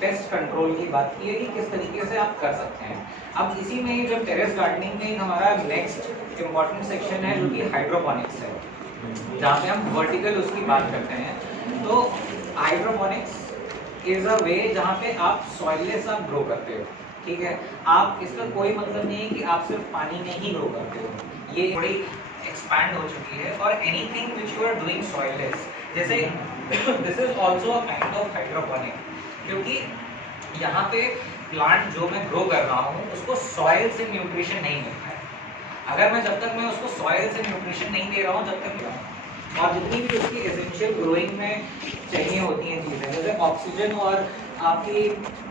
Pest control की बात की है कि किस तरीके से आप कर सकते हैं। अब इसी में जब टेरेस गार्डनिंग में हमारा नेक्स्ट इम्पॉर्टेंट सेक्शन है जो कि हाइड्रोपोनिक्स है, जहाँ पे हम वर्टिकल उसकी बात करते हैं। तो हाइड्रोपोनिक्स इज अ वे जहाँ पे आप सॉइललेस आप ग्रो करते हो, ठीक है। आप इसका कोई मतलब नहीं है कि आप सिर्फ पानी में ही ग्रो करते हो, ये बड़ी एक्सपैंड हो चुकी है। और anything which you are doing soilless, जैसे this is also a kind of hydroponic, क्योंकि यहाँ पे प्लांट जो मैं ग्रो कर रहा हूँ उसको सॉइल से न्यूट्रिशन नहीं मिलता है। अगर जब तक मैं उसको सॉइल से न्यूट्रिशन नहीं दे रहा हूँ जब तक, और जितनी भी उसकी एसेंशियल ग्रोइंग में चाहिए होती हैं चीज़ें, जैसे ऑक्सीजन और आपकी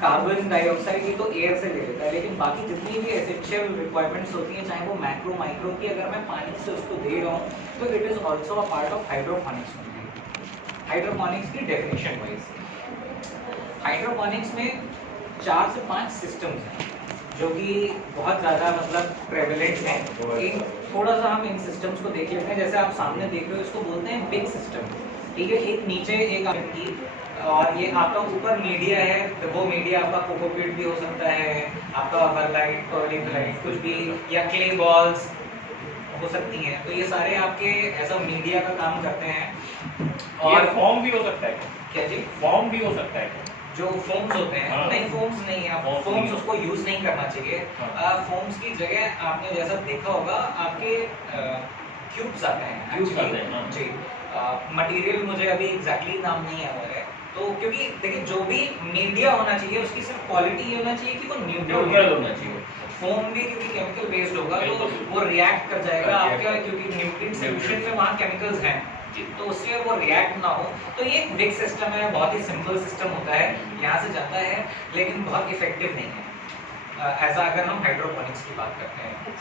कार्बन डाइऑक्साइड, ये तो एयर से ले लेता है, लेकिन बाकी जितनी भी एसेंशियल रिक्वायरमेंट्स होती हैं, चाहे वो मैक्रो माइक्रो की, अगर मैं पानी से उसको दे रहा हूँ तो it is also a part of hydroponics. Hydroponics की डेफिनेशन वाइज, हाइड्रोपोनिक्स में 4 से 5 सिस्टम्स हैं जो कि बहुत ज़्यादा मतलब प्रेवलेंट हैं। एक थोड़ा सा हम इन सिस्टम्स को देख लेते हैं। जैसे आप सामने देख रहे हो, इसको बोलते हैं बिग सिस्टम, ठीक है। एक नीचे एक आपकी, और ये आपका ऊपर मीडिया है, तो वो मीडिया आपका कोकोपीट भी हो सकता है, आपका परलाइट, पर्लिंगलाइट, कुछ भी, या क्ले बॉल्स हो सकती हैं। तो ये सारे आपके ऐसा मीडिया का काम करते हैं। और फॉर्म भी हो सकता है क्या जी? फॉर्म भी हो सकता है जो फोम्स होते हैं, हाँ। नहीं फोम्स नहीं है, आप फोम्स उसको यूज नहीं करना चाहिए। फोम्स की जगह आपने जैसा देखा होगा आपके क्यूब्स आते हैं जी। मटेरियल मुझे अभी एग्जैक्टली नाम नहीं आ रहा है, तो क्योंकि देखिए जो भी मीडिया होना चाहिए उसकी सिर्फ क्वालिटी ये होना चाहिए कि वो न्यूट्रल होना चाहिए। फोम भी क्योंकि केमिकल बेस्ड होगा तो वो रिएक्ट कर जाएगा आपका, क्योंकि न्यूट्रिएंट सॉल्यूशन में वहाँ केमिकल्स हैं, तो उससे वो रिएक्ट ना हो। तो ये एक बिग सिस्टम है, बहुत ही सिंपल सिस्टम होता है, यहाँ से जाता है, लेकिन बहुत इफेक्टिव नहीं है ऐसा अगर हम हाइड्रोपोनिक्स की बात करते हैं।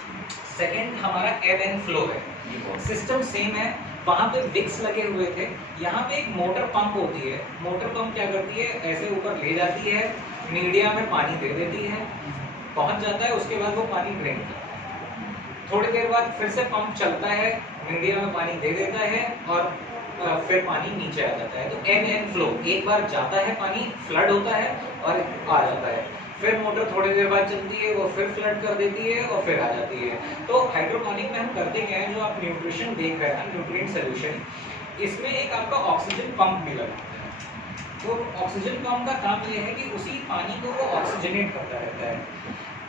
सेकंड हमारा एब एंड फ्लो है, सिस्टम सेम है, वहाँ पे विक्स लगे हुए थे, यहाँ पे एक मोटर पंप होती है। मोटर पंप क्या करती है, ऐसे ऊपर ले जाती है, मीडिया में पानी दे देती है, पहुँच जाता है, उसके बाद वो पानी ड्रेन करता है। थोड़ी देर बाद फिर से पंप चलता है, मीडिया में पानी दे देता है, और फिर पानी नीचे आ जाता है। तो एब एंड फ्लो, एक बार जाता है पानी, फ्लड होता है और आ जाता है, फिर मोटर थोड़ी देर बाद चलती है, वो फिर फ्लड कर देती है और फिर आ जाती है। तो हाइड्रोपोनिक में हम करते क्या है, जो आप न्यूट्रिशन देख रहे हैं, न्यूट्रिएंट सॉल्यूशन, इसमें एक आपका ऑक्सीजन पंप भी लगा है। तो ऑक्सीजन पंप का काम ये है कि उसी पानी को वो ऑक्सीजनेट करता रहता है,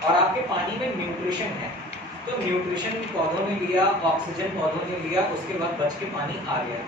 और आपके पानी में न्यूट्रिशन है, तो न्यूट्रिशन पौधों ने लिया, ऑक्सीजन पौधों ने लिया, उसके बाद बच के पानी आ गया।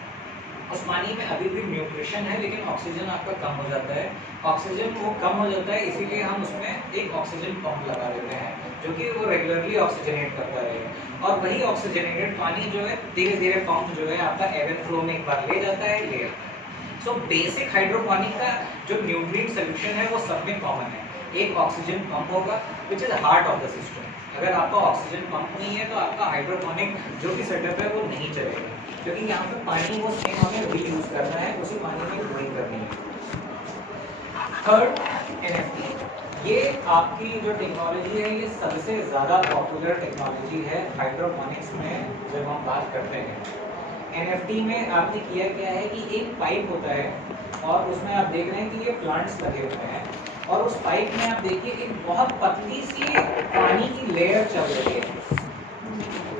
उस पानी में अभी भी न्यूट्रिशन है, लेकिन ऑक्सीजन आपका कम हो जाता है। ऑक्सीजन वो कम हो जाता है, इसीलिए हम उसमें एक ऑक्सीजन पंप लगा देते हैं जो कि वो रेगुलरली ऑक्सीजनेट करता रहे, और वही ऑक्सीजनेटेड पानी जो है धीरे धीरे पंप जो है आपका एब एंड फ्लो में एक बार ले जाता है, ले आता है। सो बेसिक हाइड्रोपोनिक का जो न्यूट्रिएंट सोल्यूशन है वो सब में कॉमन है। एक ऑक्सीजन पंप होगा which is heart of the system. अगर आपका ऑक्सीजन पंप नहीं है तो आपका हाइड्रोपोनिक जो भी सेटअप है वो नहीं चलेगा, क्योंकि यहाँ पे पानी वो सेम हमें रीयूज करना है, उसी पानी में ग्रोइंग करनी है। थर्ड NFT, ये आपकी जो टेक्नोलॉजी है ये सबसे ज़्यादा पॉपुलर टेक्नोलॉजी है हाइड्रोपोनिक्स में। जब हम बात करते हैं NFT में, आपने किया क्या है कि एक पाइप होता है और उसमें आप देख रहे हैं कि ये प्लांट्स लगे हुए हैं, और उस पाइप में आप देखिए एक बहुत पतली सी पानी की लेयर चल रही है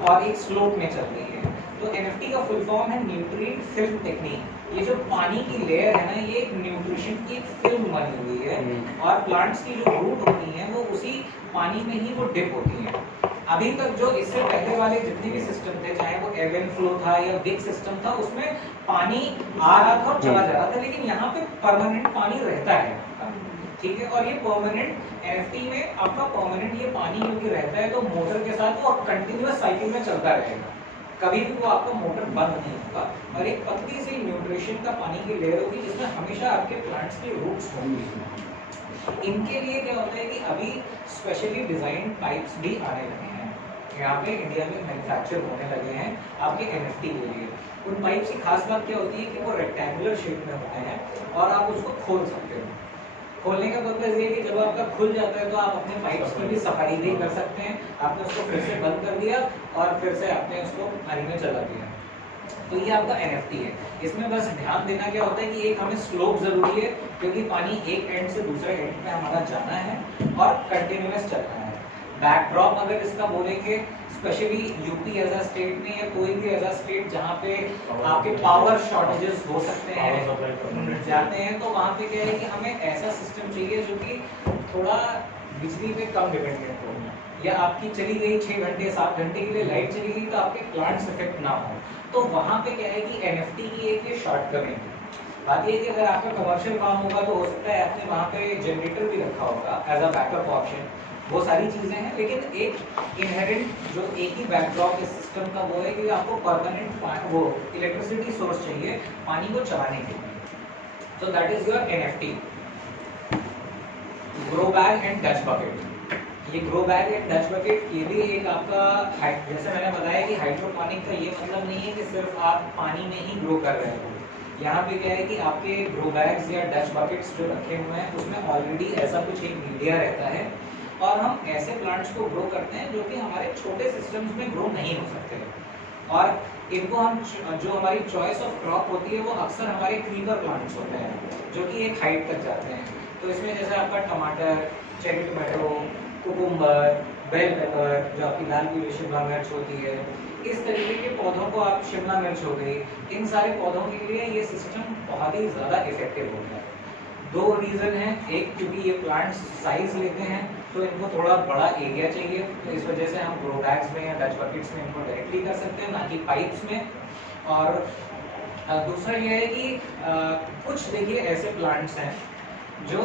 और एक स्लोप में चल रही है। तो NFT का फुल फॉर्म है न्यूट्रिएंट फिल्म टेक्निक। ये जो पानी की लेयर है ना, ये एक न्यूट्रिशन की एक फिल्म बनी हुई है, और प्लांट्स की जो रूट होती हैं वो उसी पानी में ही वो डिप होती हैं। अभी तक जो इससे पहले वाले जितने भी सिस्टम थे, चाहे वो एब एंड फ्लो था या बिग सिस्टम था, उसमें पानी आ रहा था और चला जा रहा था, लेकिन यहाँ पे परमानेंट पानी रहता है, ठीक है। और ये परमानेंट NFT में आपका परमानेंट ये पानी क्योंकि रहता है, तो मोटर के साथ वो कंटिन्यूअस साइकिल में चलता रहेगा, कभी भी वो आपका मोटर बंद नहीं होगा, और एक पतली सी न्यूट्रिशन का पानी की लेयर होगी जिसमें हमेशा आपके प्लांट्स की रूट्स होंगी। इनके लिए क्या होता है कि अभी स्पेशली डिजाइन पाइप्स भी आने लगे हैं, यहाँ पे इंडिया में मैन्युफैक्चर होने लगे हैं आपके NFT के लिए। उन पाइप्स की खास बात क्या होती है कि वो रेक्टेंगुलर शेप में होते हैं, और आप उसको खोल सकते हो। खोलने का पर्पज ये है कि जब आपका खुल जाता है तो आप अपने पाइप्स की भी सफाई भी कर सकते हैं। आपने उसको फिर से बंद कर दिया और फिर से आपने उसको पानी में चला दिया। तो ये आपका NFT है। इसमें बस ध्यान देना क्या होता है कि एक हमें स्लोप जरूरी है, क्योंकि पानी एक एंड से दूसरे एंड पे हमारा जाना है और कंटिन्यूअस चलना है। बैकड्रॉप अगर इसका बोलेंगे, specially UP as a state में या कोई भी एज अ स्टेट जहाँ पे आपके पावर शॉर्टेजेस हो सकते हैं जाते हैं, तो वहाँ पे क्या है कि हमें ऐसा सिस्टम चाहिए जो कि थोड़ा बिजली पे कम डिपेंडेंट हो, या आपकी चली गई 6 घंटे 7 घंटे के लिए लाइट चली गई तो आपके प्लांट्स इफेक्ट ना हो। तो वहाँ पे क्या है कि NFT की एक ये शॉर्टकमिंग है। बात ये है कि अगर आपका कमर्शियल काम होगा तो हो सकता है आपने वहाँ पे जनरेटर भी रखा होगा एज अ बैकअप ऑप्शन, वो सारी चीज़ें हैं, लेकिन एक इनहेरेंट जो एक ही बैकड्रॉप इस सिस्टम का वो है कि आपको परमानेंट वो इलेक्ट्रिसिटी सोर्स चाहिए पानी को चलाने के लिए। तो that is your NFT। Grow bag and Dutch bucket, ये grow bag and Dutch bucket ये भी एक आपका जैसे मैंने बताया कि हाइड्रोपोनिक का ये मतलब नहीं है कि सिर्फ आप पानी में ही ग्रो कर रहे हो। यहाँ पे क्या है कि आपके ग्रो बैग्स या डच बकेट्स जो रखे हुए हैं उसमें ऑलरेडी ऐसा कुछ एक मीडिया रहता है, और हम ऐसे प्लांट्स को ग्रो करते हैं जो कि हमारे छोटे सिस्टम्स में ग्रो नहीं हो सकते, और इनको हम जो हमारी चॉइस ऑफ क्रॉप होती है वो अक्सर हमारे क्रीपर प्लांट्स होते हैं जो कि एक हाइट तक जाते हैं। तो इसमें जैसे आपका टमाटर, cherry tomato, cucumber, bell pepper, जो आपकी लाल पीली शिमला मिर्च होती है, इस तरीके के पौधों को आप, शिमला मिर्च हो गई, इन सारे पौधों के लिए ये सिस्टम बहुत ही ज़्यादा इफेक्टिव होता है। 2 रीज़न हैं, एक क्योंकि ये प्लांट्स साइज लेते हैं तो इनको थोड़ा बड़ा एरिया चाहिए, तो इस वजह से हम ग्रो बैग्स में या डच बकेट्स में इनको डायरेक्टली कर सकते हैं, ना कि पाइप्स में। और दूसरा ये है कि कुछ देखिए ऐसे प्लांट्स हैं जो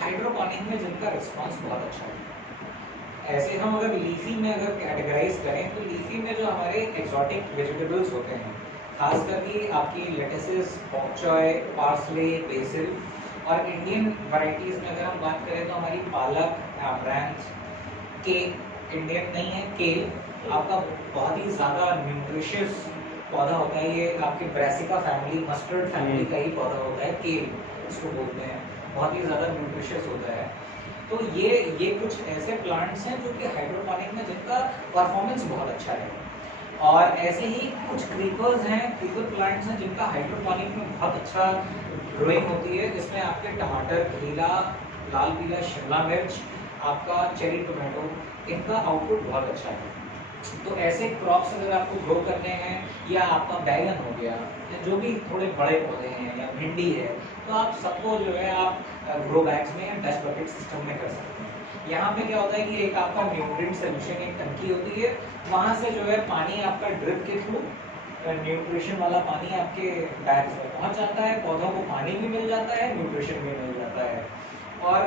हाइड्रोपोनिक में जिनका रिस्पांस बहुत अच्छा है। ऐसे हम अगर लीफी में अगर कैटेगराइज करें तो लीफी में जो हमारे एक्सोटिक वेजिटेबल्स होते हैं, खास करके आपकी लेटेसेस, बॉक चॉय, पार्सले, बेसिल, और इंडियन वैरायटीज़ में अगर हम बात करें तो हमारी पालक, अमरैंथ, केल, इंडियन नहीं है केल आपका बहुत ही ज़्यादा न्यूट्रिशियस पौधा होता है। ये आपके ब्रासिका फैमिली, मस्टर्ड फैमिली का ही पौधा होता है, केल इसको बोलते हैं, बहुत ही ज़्यादा न्यूट्रिशियस होता है। तो ये कुछ ऐसे प्लांट्स हैं जो कि हाइड्रोपोनिक में जिनका परफॉर्मेंस बहुत अच्छा है, और ऐसे ही कुछ क्रीपर्स हैं, क्रीपर प्लांट्स हैं जिनका हाइड्रोपोनिक में बहुत अच्छा ग्रोइंग होती है। इसमें आपके टमाटर, खीरा, लाल पीला शिमला मिर्च, आपका चेरी टोमेटो, इनका आउटपुट बहुत अच्छा है। तो ऐसे क्रॉप्स अगर आपको ग्रो करने हैं, या आपका बैगन हो गया, या जो भी थोड़े बड़े पौधे हैं, या भिंडी है, तो आप सबको जो है आप ग्रो बैग्स में या डच बकेट सिस्टम में कर सकते हैं। यहाँ पे क्या होता है कि एक आपका न्यूट्रिएंट सोल्यूशन एक टंकी होती है, वहाँ से जो है पानी आपका ड्रिप के थ्रू न्यूट्रिशन वाला पानी आपके बैग्स में पहुँच जाता है, पौधों को पानी भी मिल जाता है, न्यूट्रिशन भी मिल जाता है, और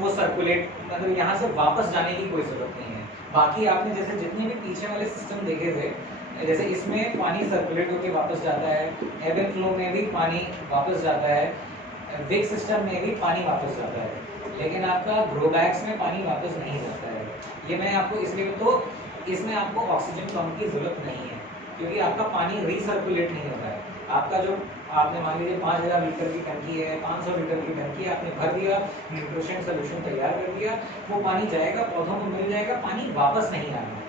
वो सर्कुलेट, मतलब यहाँ से वापस जाने की कोई ज़रूरत नहीं है। बाकी आपने जैसे जितने भी पीछे वाले सिस्टम देखे थे, जैसे इसमें पानी सर्कुलेट होकर वापस जाता है, एब एंड फ्लो में भी पानी वापस जाता है, विक सिस्टम में भी पानी वापस जाता है, लेकिन आपका ग्रो बैग्स में पानी वापस नहीं जाता है। ये मैं आपको इसलिए, तो इसमें आपको ऑक्सीजन पंप की ज़रूरत नहीं है, क्योंकि आपका पानी रीसर्कुलेट नहीं होता है। आपका जो आपने मान लीजिए 5000 लीटर की टंकी है, 500 लीटर की टंकी है, आपने भर दिया, न्यूट्रिशन सोल्यूशन तैयार कर दिया, वो पानी जाएगा, पौधों को मिल जाएगा, पानी वापस नहीं आना,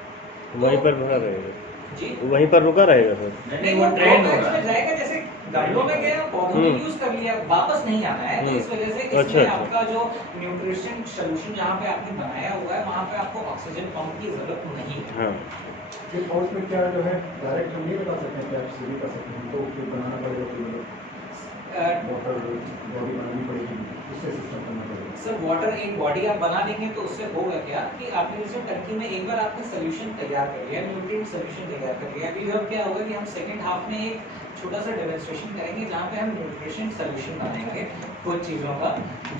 वहीं पर भरा रहेगा जी, वहीं पर रुका रहेगा सर। नहीं वो ट्रेंड में जाएगा, जैसे गमलों में गया, पौधों में यूज कर लिया, वापस नहीं आना है। तो इस वजह से इसमें आपका जो न्यूट्रिशन सोल्यूशन जहाँ पे आपने बनाया हुआ है, वहाँ पे आपको ऑक्सीजन पंप की जरूरत नहीं है। हाँ। फिर और उसमें क्या जो है डायरेक्ट हम नहीं बता सकते हैं कि आप सीधी कर सकते हैं, तो फिर बनाना पड़ेगा, वाटर बॉडी बनानी पड़ेगी, उससे सिस्टम करना पड़ेगा। सर वाटर एक बॉडी आप बना देंगे तो उससे होगा क्या कि आपने जैसे टंकी में एक बार आपने सोल्यूशन तैयार कर लिया, न्यूट्रिएंट सोल्यूशन तैयार कर लिया, अभी अब क्या होगा कि हम सेकंड हाफ में एक छोटा सा डेमोंस्ट्रेशन करेंगे जहाँ पे हम न्यूट्रिशन सोल्यूशन बनाएंगे कुछ चीज़ों का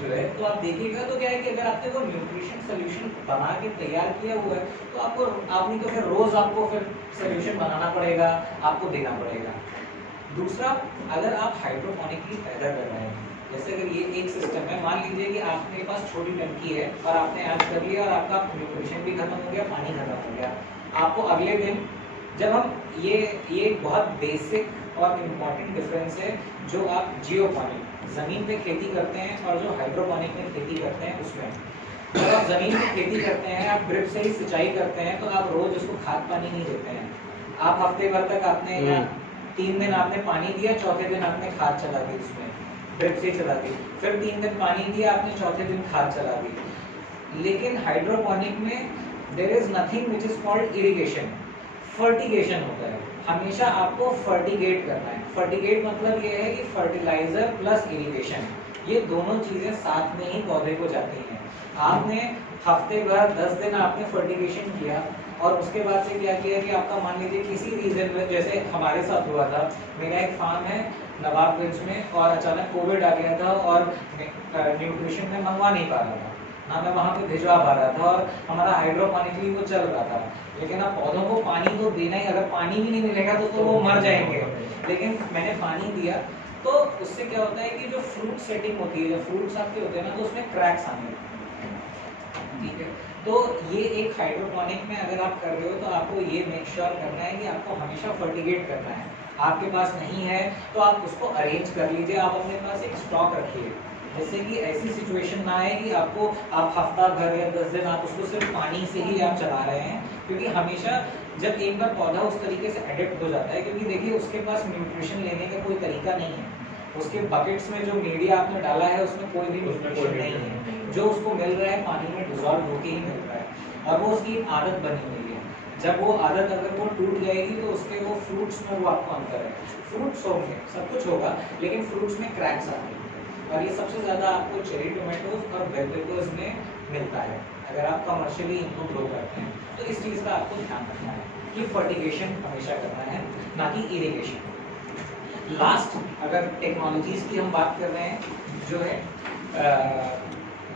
जो है। तो आप देखिएगा तो क्या है कि अगर आपने वो न्यूट्रिशन सोल्यूशन बना के तैयार किया हुआ है, तो आपको तो फिर रोज़ आपको फिर सोल्यूशन बनाना पड़ेगा, आपको देना पड़ेगा। दूसरा, अगर आप हाइड्रोपोनिकली पैदा कर रहे हैं, जैसे अगर ये एक सिस्टम है, मान लीजिए कि आपके पास छोटी टंकी है और आपने आज कर लिया और आपका न्यूट्रिशन भी खत्म हो गया, पानी खत्म हो गया, आपको अगले दिन जब हम ये बहुत बेसिक और इम्पॉर्टेंट डिफरेंस है जो आप जियोपोनिक ज़मीन पे खेती करते हैं और जो हाइड्रोपोनिक में खेती करते हैं उसमें। जब आप ज़मीन में खेती करते हैं, आप ड्रिप से ही सिंचाई करते हैं, तो आप रोज़ उसको खाद पानी नहीं देते हैं, आप हफ्ते भर तक आपने 3 दिन आपने पानी दिया, चौथे दिन आपने खाद चला दी, उसमें ड्रिप से चला दी, फिर 3 दिन पानी दिया आपने, चौथे दिन खाद चला दी। लेकिन हाइड्रोपोनिक में there is nothing which is called irrigation, fertigation होता है। हमेशा आपको फर्टिगेट करना है। फर्टिगेट मतलब ये है कि फर्टिलाइजर प्लस इरिगेशन, ये दोनों चीजें साथ में ही पौधे को जाती हैं। आपने हफ्ते भर 10 दिन आपने फर्टिगेशन किया और उसके बाद से क्या किया कि आपका मान लीजिए किसी रीजन में, जैसे हमारे साथ हुआ था, मेरा एक फार्म है नवाबगंज में और अचानक कोविड आ गया था और न्यूट्रिशन में मंगवा नहीं पा रहा था, ना मैं वहाँ पे भिजवा पा रहा था और हमारा हाइड्रोपोनिकली वो चल रहा था। लेकिन अब पौधों को पानी तो देना ही, अगर पानी भी नहीं मिलेगा तो वो मर जाएंगे। लेकिन मैंने पानी दिया तो उससे क्या होता है कि जो फ्रूट सेटिंग होती है, जब फ्रूट्स आपके होते हैं ना, तो उसमें क्रैक्स आने लगते हैं। ठीक है, तो ये एक हाइड्रोपोनिक में अगर आप कर रहे हो तो आपको ये मेक श्योर करना है कि आपको हमेशा फर्टिगेट करना है। आपके पास नहीं है तो आप उसको अरेंज कर लीजिए, आप अपने पास एक स्टॉक रखिए, जैसे कि ऐसी सिचुएशन ना आए कि आपको आप हफ्ता भर या 10 दिन आप उसको सिर्फ पानी से ही आप चला रहे हैं। क्योंकि हमेशा जब एक बार पौधा उस तरीके से एडिप्ट हो जाता है, क्योंकि देखिए उसके पास न्यूट्रिशन लेने का कोई तरीका नहीं है, उसके बकेट्स में जो मीडिया आपने डाला है उसमें कोई भी न्यूट्रिशन नहीं है, जो उसको मिल रहा है पानी में डिजॉल्व होके ही मिल रहा है और वो उसकी आदत बनी हुई है। जब वो आदत अगर वो टूट जाएगी तो उसके वो फ्रूट्स में वो आपको अंतर है, फ्रूट्स होंगे, सब कुछ होगा, लेकिन फ्रूट्स में क्रैक्स आते हैं और ये सबसे ज़्यादा आपको चेरी टोमेटोज और बेल पेपर्स में मिलता है अगर आप कमर्शियली इनको ग्रो करते हैं। तो इस चीज़ का आपको ध्यान रखना है कि फर्टिगेशन हमेशा करना है, ना कि इरिगेशन। लास्ट अगर टेक्नोलॉजीज की हम बात कर रहे हैं, जो है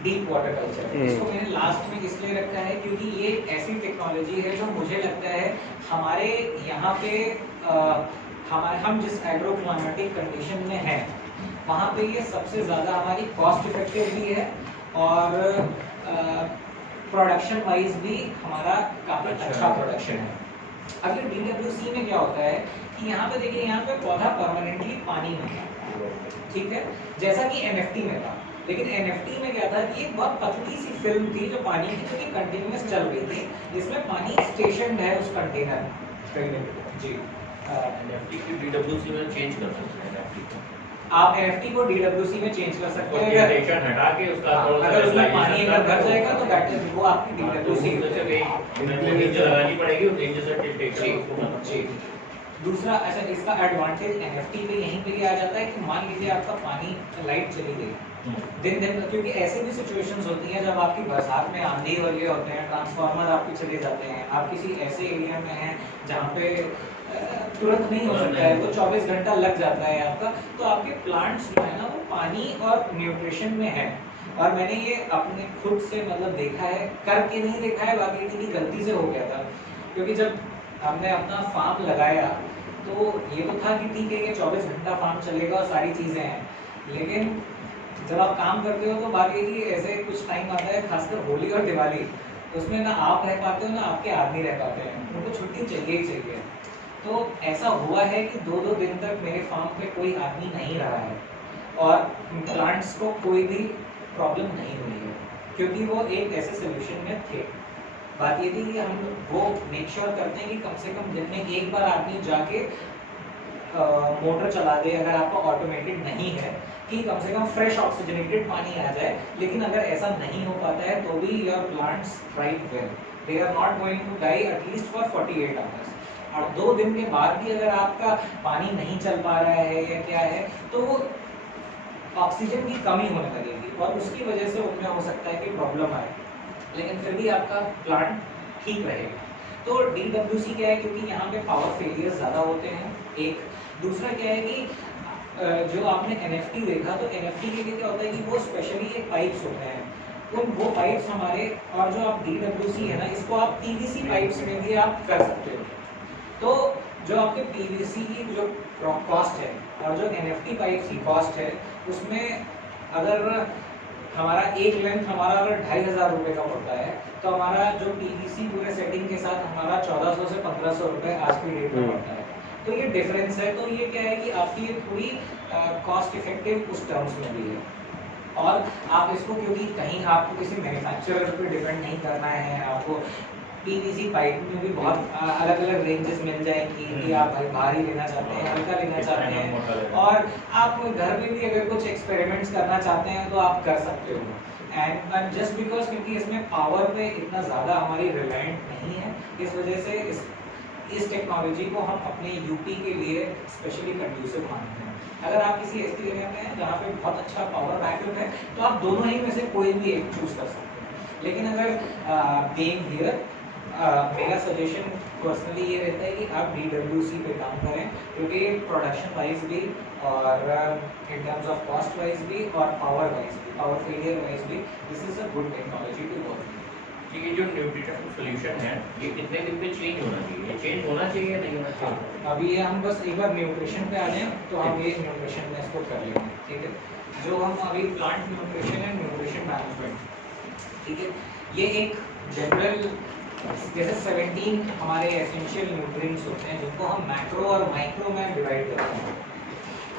डीप वाटर कल्चर, इसको मैंने लास्ट में इसलिए रखा है क्योंकि ये ऐसी टेक्नोलॉजी है जो मुझे लगता है हमारे यहाँ पे हम जिस एग्रो क्लाइमेटिक कंडीशन में हैं वहाँ पे ये सबसे ज़्यादा हमारी कॉस्ट इफेक्टिव भी है और प्रोडक्शन वाइज भी हमारा काफ़ी अच्छा प्रोडक्शन है। अब ये DWC में क्या होता है कि यहाँ पे देखिए, यहाँ पे पौधा परमानेंटली पानी में था, ठीक है, जैसा कि NFT में था। लेकिन NFT में क्या था कि एक बहुत पतली सी फिल्म थी जो पानी की, जो कि कंटिन्यूअस चल रही थी, जिसमें पानी स्टेशन है उस कंटेनर में। जी, NFT की DWC में चेंज कर सकते हैं। NFT को आप NFT को DWC में चेंज कर सकते हैं स्टेशन हटा के उसका अगर उसमें पानी अगर भर जाएगा तो दैट इज वो आपकी DWC लगानी पड़ेगी उस रेंज से स्टेशन। जी, दूसरा अच्छा इसका एडवांटेज NFT पे यहीं पे आ जाता है कि मान लीजिए आपका पानी लाइट चली गई दिन, क्योंकि ऐसे भी सिचुएशंस होती हैं जब आपकी बरसात में आंधी और ये होते हैं, ट्रांसफार्मर आपके चले जाते हैं, आप किसी ऐसे एरिया में हैं जहाँ पे तुरंत नहीं हो सकता है, वो 24 घंटा लग जाता है आपका, तो आपके प्लांट्स जो है ना वो पानी और न्यूट्रिशन में है। और मैंने ये अपने खुद से मतलब देखा है, करके नहीं देखा है, बाकी थी कि गलती से हो गया था। क्योंकि जब हमने अपना फार्म लगाया तो ये तो था कि ठीक है ये 24 घंटा फार्म चलेगा और सारी चीज़ें हैं, लेकिन जब आप काम करते हो तो बात ये कि ऐसे कुछ टाइम आता है, खासकर होली और दिवाली, उसमें ना आप रह पाते हो ना आपके आदमी रह पाते हैं, उनको छुट्टी चाहिए ही चाहिए। तो ऐसा हुआ है कि 2-2 दिन तक मेरे फार्म पे कोई आदमी नहीं रहा है और प्लांट्स को कोई भी प्रॉब्लम नहीं हुई है, क्योंकि वो एक ऐसे सोल्यूशन में थे। बात ये थी कि हम वो मेक श्योर करते हैं कि कम से कम दिन में एक बार आदमी जाके मोटर चला दे, अगर आपका ऑटोमेटेड नहीं है, कि कम से कम फ्रेश ऑक्सीजनेटेड पानी आ जाए। लेकिन अगर ऐसा नहीं हो पाता है तो भी your plants thrive well, they are not going to die at least for 48 hours. और 2 दिन के बाद भी अगर आपका पानी नहीं चल पा रहा है या क्या है तो वो ऑक्सीजन की कमी होने लगेगी और उसकी वजह से उनमें हो सकता है कि प्रॉब्लम आए, लेकिन फिर भी आपका प्लांट ठीक रहेगा। तो DWC क्या है, क्योंकि यहाँ पे पावर फेलियर ज़्यादा होते हैं। एक दूसरा क्या है कि जो आपने NFT देखा, तो NFT के लिए क्या होता है कि वो स्पेशली एक पाइप्स होते हैं, वो पाइप्स हमारे, और जो आप DWC है ना, इसको आप PVC पाइप्स में भी आप कर सकते हो। तो जो आपके PVC की जो कॉस्ट है और जो NFT पाइप्स की कॉस्ट है, उसमें अगर हमारा एक लेंथ हमारा अगर 2500 रुपये का पड़ता है, तो हमारा जो PVC पूरे सेटिंग के साथ हमारा 1400 से 1500 रुपये आज की डेट में पड़ता है। तो ये डिफरेंस है। तो ये क्या है कि आपकी ये थोड़ी कॉस्ट इफेक्टिव उस टर्म्स में भी है। और आप इसको, क्योंकि कहीं आपको किसी मैन्युफैक्चरर पे डिपेंड नहीं करना है, आपको पीवीसी पाइप में भी बहुत अलग अलग रेंजेस मिल जाएंगी कि आप भाई भारी लेना चाहते हैं, हल्का लेना चाहते हैं, और आप घर में भी अगर कुछ एक्सपेरिमेंट्स करना चाहते हैं तो आप कर सकते हो। एंड जस्ट बिकॉज क्योंकि इसमें पावर पे इतना ज़्यादा हमारी रिलायंट नहीं है, इस वजह से इस टेक्नोलॉजी को हम अपने यूपी के लिए स्पेशली कंड्यूसिव मानते हैं। अगर आप किसी ऐसी एरिया में हैं जहाँ पे बहुत अच्छा पावर बैकअप है तो आप दोनों ही में से कोई भी एक चूज कर सकते हैं। लेकिन अगर बीइंग हियर मेरा सजेशन पर्सनली ये रहता है कि आप DWC पे काम करें, क्योंकि प्रोडक्शन वाइज भी और in terms of cost wise भी और पावर वाइज भी, पावर फेलियर वाइज भी, this is a good technology to work. ये जो न्यूट्रिशन सोल्यूशन है ये कितने दिन पे चेंज होना चाहिए? ये चेंज होना चाहिए या नहीं होना चाहिए? अभी ये हम बस एक बार न्यूट्रिशन पे आ जाएं तो हम ये न्यूट्रिशन में इसको कर लेंगे, ठीक है। जो हम अभी plant nutrition and nutrition management, ठीक है, ये एक जनरल जैसे 17 हमारे एसेंशियल न्यूट्रिएंट्स होते हैं जिनको हम मैक्रो और माइक्रो में डिवाइड करते हैं,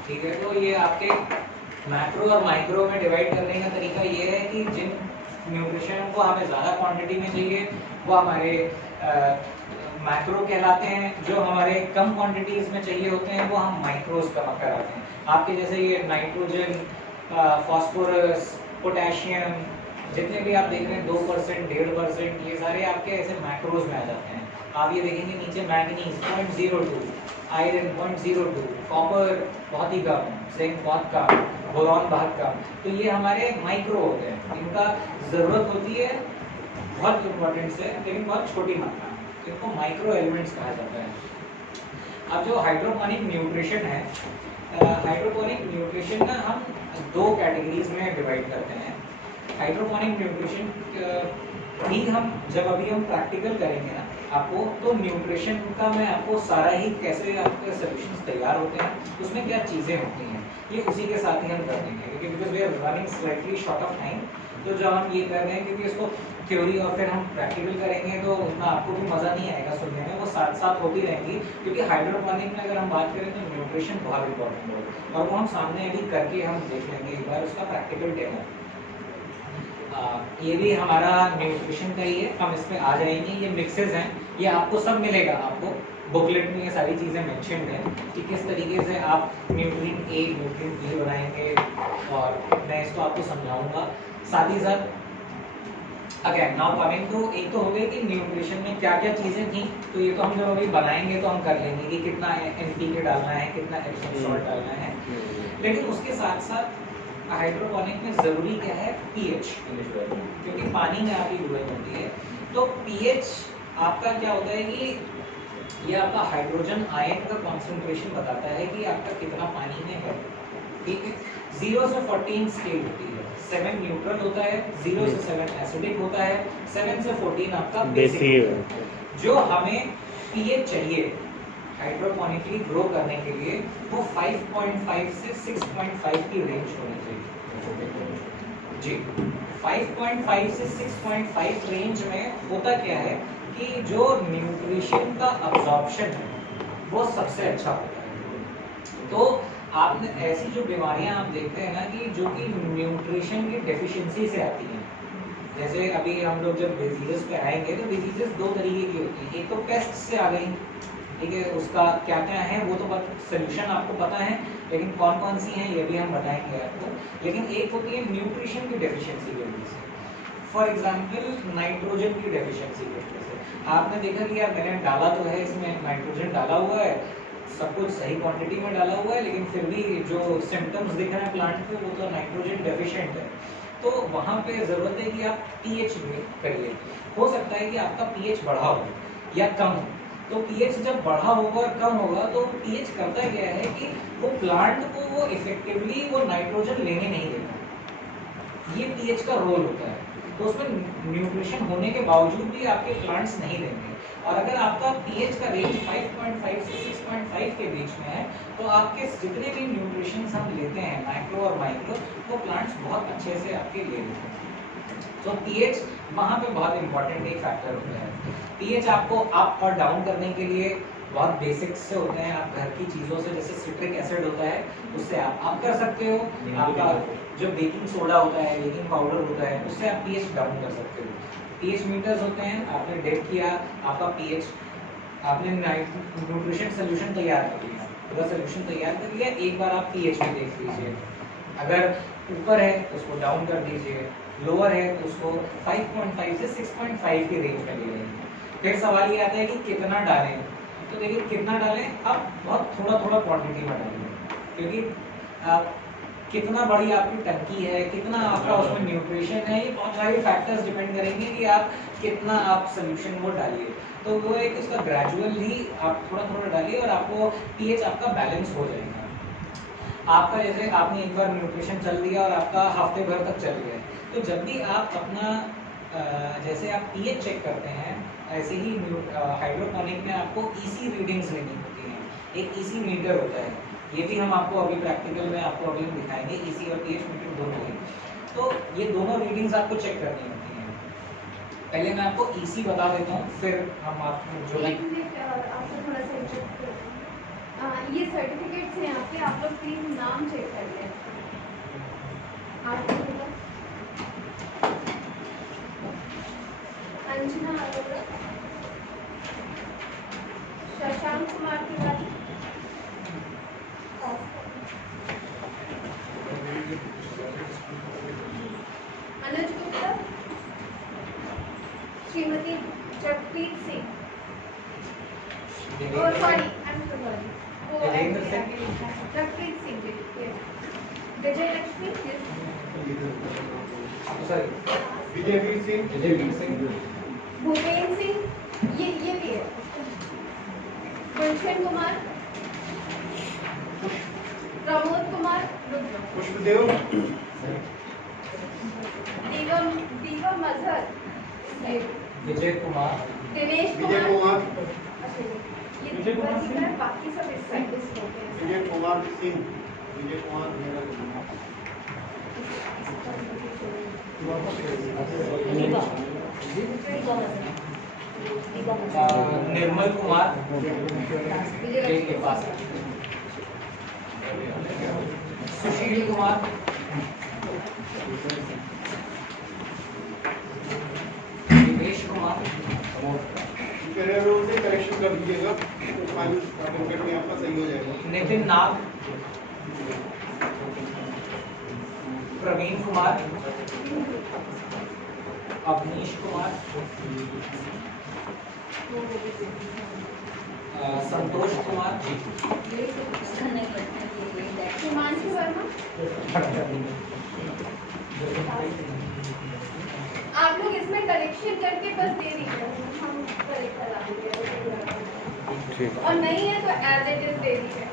ठीक है। तो ये आपके मैक्रो और माइक्रो में डिवाइड करने का तरीका ये है कि जिन न्यूट्रिशन को हमें ज़्यादा क्वांटिटी में चाहिए वो हमारे मैक्रो कहलाते हैं, जो हमारे कम क्वांटिटीज में चाहिए होते हैं वो हम माइक्रोज कराते हैं। आपके जैसे ये नाइट्रोजन, फास्फोरस, पोटेशियम, जितने भी आप देख रहे हैं 2%, 1.5%, ये सारे आपके ऐसे मैक्रोज में आ जाते हैं। आप ये देखेंगे नीचे मैग्नीज 0.02, आयरन 0.02, कॉपर बहुत ही कम, जिंक बहुत कम, बोरॉन बहुत कम। तो ये हमारे माइक्रो होते हैं, इनका ज़रूरत होती है बहुत इंपॉर्टेंट से, लेकिन बहुत छोटी मात्रा में, इनको माइक्रो एलिमेंट्स कहा जाता है। अब जो हाइड्रोपोनिक न्यूट्रिशन है, हाइड्रोपोनिक न्यूट्रिशन ना हम 2 कैटेगरीज में डिवाइड करते हैं। हाइड्रोपोनिक न्यूट्रिशन भी हम जब अभी हम प्रैक्टिकल करेंगे ना आपको, तो न्यूट्रिशन का मैं आपको सारा ही कैसे आपके सॉल्यूशंस तैयार होते हैं, उसमें क्या चीज़ें होती हैं, ये उसी के साथ ही हम कर देंगे, क्योंकि because we are running slightly short of time. तो जो हम ये कर रहे हैं क्योंकि इसको थ्योरी और फिर हम प्रैक्टिकल करेंगे तो उतना आपको भी मज़ा नहीं आएगा सुनने में, वो साथ साथ होती रहेंगी। क्योंकि हाइड्रोपोनिक में अगर हम बात करें तो न्यूट्रिशन बहुत इंपॉर्टेंट है, और वो हम सामने अभी करके हम देख लेंगे एक बार उसका प्रैक्टिकल डेमो। ये भी हमारा न्यूट्रिशन का ही है, हम इस पे आ जाएंगे। ये मिक्सेस हैं, ये आपको सब मिलेगा, आपको बुकलेट में ये सारी चीज़ें मेंशन्ड हैं कि किस तरीके से आप न्यूट्रिएंट ए न्यूट्रिएंट बी बनाएंगे, और मैं इसको आपको समझाऊंगा। साथ ही साथ अगेन नाउ कमिंग टू, एक तो हो गई कि न्यूट्रिशन में क्या क्या चीज़ें थी, तो ये तो हम जब अभी बनाएंगे तो हम कर लेंगे कि कितना NPK डालना है, कितना एप्सम सॉल्ट डालना है। लेकिन उसके साथ साथ हाइड्रोपोनिक में ज़रूरी क्या है, pH, क्योंकि पानी में आपकी ग्रोइंग होती है। तो pH आपका क्या होता है कि ये आपका हाइड्रोजन आयन का कॉन्सेंट्रेशन बताता है कि आपका कितना पानी में है, ठीक है। 0 से 14 स्केल होती है, 7 न्यूट्रल होता है, 0 से 7 एसिडिक होता है, 7 से 14 आपका बेसिक। जो हमें pH चाहिए हाइड्रोपोनिकली ग्रो करने के लिए वो 5.5 से 6.5 की रेंज होनी चाहिए जी। 5.5 से 6.5 रेंज में होता क्या है कि जो न्यूट्रिशन का अब्जॉर्प्शन है वो सबसे अच्छा होता है। तो आपने ऐसी जो बीमारियां आप देखते हैं ना कि जो कि न्यूट्रिशन की डेफिशिएंसी से आती हैं, जैसे अभी हम लोग जब डिजीजेस पे आएंगे तो डिजीजेस 2 तरीके की होती हैं। एक तो पेस्ट से आ गई, ठीक है, उसका क्या क्या है वो तो सोल्यूशन आपको पता है, लेकिन कौन कौन सी हैं ये भी हम बताएंगे आपको। लेकिन एक होती है न्यूट्रिशन की डेफिशिएंसी की वजह से, फॉर एग्जांपल नाइट्रोजन की डेफिशिएंसी की वजह से। आपने देखा कि यार मैंने डाला तो है, इसमें नाइट्रोजन डाला हुआ है, सब कुछ सही क्वांटिटी में डाला हुआ है, लेकिन फिर भी जो सिम्टम्स दिख रहे हैं प्लांट पे वो तो नाइट्रोजन डेफिशिएंट है। तो वहाँ पे ज़रूरत है कि आप pH में करिए। हो सकता है कि आपका pH बढ़ा हो या कम हो, तो pH जब बढ़ा होगा और कम होगा तो pH करता क्या है कि वो प्लांट को वो इफेक्टिवली वो नाइट्रोजन लेने नहीं देता, ये pH का रोल होता है। तो उसमें न्यूट्रिशन होने के बावजूद भी आपके प्लांट्स नहीं लेंगे। और अगर आपका pH का रेंज 5.5 से 6.5 के बीच में है तो आपके जितने भी न्यूट्रिशन हम लेते हैं माइक्रो और माइक्रो, वो प्लांट्स बहुत अच्छे से आपके ले लेते हैं। तो pH वहाँ पे बहुत इंपॉर्टेंट एक फैक्टर होता है। pH आपको अप और डाउन करने के लिए बहुत बेसिक्स से होते हैं, आप घर की चीज़ों से, जैसे सिट्रिक एसिड होता है उससे आप कर सकते हो। आपका जो बेकिंग सोडा होता है, बेकिंग पाउडर होता है, उससे आप पीएच डाउन कर सकते हो। पीएच मीटर्स होते हैं, आपने डेट किया, आपका पीएच, आपने न्यूट्रिशन सोल्यूशन तैयार कर लिया, पूरा सोल्यूशन तैयार कर लिया, एक बार आप पीएच में देख लीजिए, अगर ऊपर है तो उसको डाउन कर दीजिए, लोअर है तो उसको 5.5 से 6.5 की रेंज में ले लेंगे। फिर सवाल ये आता है कि कितना डालें, तो देखिए कितना डालें, आप बहुत थोड़ा थोड़ा क्वांटिटी में डालेंगे, क्योंकि आप कितना बड़ी आपकी टंकी है, कितना आपका उसमें न्यूट्रिशन है, ये बहुत सारे फैक्टर्स डिपेंड करेंगे कि आप कितना आप सोल्यूशन वो डालिए। तो वो एक उसका ग्रेजुअली आप थोड़ा थोड़ा डालिए और आपको पीएच आपका बैलेंस हो जाएगा। आपका जैसे आपने एक बार न्यूट्रिशन चल दिया और आपका हफ्ते भर तक चल गया, तो जब भी आप अपना जैसे आप पीएच चेक करते हैं, ऐसे ही हाइड्रोपोनिक में आपको ईसी रीडिंग्स लेनी होती हैं। एक ईसी मीटर होता है, ये भी हम आपको अभी प्रैक्टिकल में आपको अभी दिखाएंगे, ईसी और पीएच मीटर दोनों ही। तो ये दोनों रीडिंग्स आपको चेक करनी होती हैं। पहले मैं आपको ईसी बता देता हूँ, फिर हम आपको जो आपसे थोड़ा सा इंटरेस्ट ये सर्टिफिकेट्स हैं आपके, आप लोग प्लीज नाम चेक कर लें। अंजना अरोड़ा, शशांक कुमार तिवारी, अनुज गुप्ता, श्रीमती जगप्रीत सिंह, और सॉरी आई एम सॉरी, वो जगप्रीत सिंह जी, विजय लक्ष्मी, विजयवीर सिंह, भूपेन सिंह, ये भी है, गुलशन कुमार, प्रमोद कुमार, पुष्पदेव, दीवा मजहर, विजय कुमार, दिनेश विजय कुमार, कुमार, ये दीवा जी का, बाकी सब इस साइड से होते हैं। विजय कुमार सिंह, विजय कुमार मेरा निर्मल कुमार के पास, सुशील कुमार, दिनेश कुमार, से करेक्शन कर दीजिएगा, तो फाइनल सर्टिफिकेट में आपका सही हो जाएगा। नितिन नाग, प्रवीण कुमार, अवनीश कुमार, संतोष कुमार, हिमांशु वर्मा, आप लोग इसमें करेक्शन करके बस दे दीजिए, हम करेक्ट करा देंगे, और नहीं है तो एज इट इज दे दीजिए।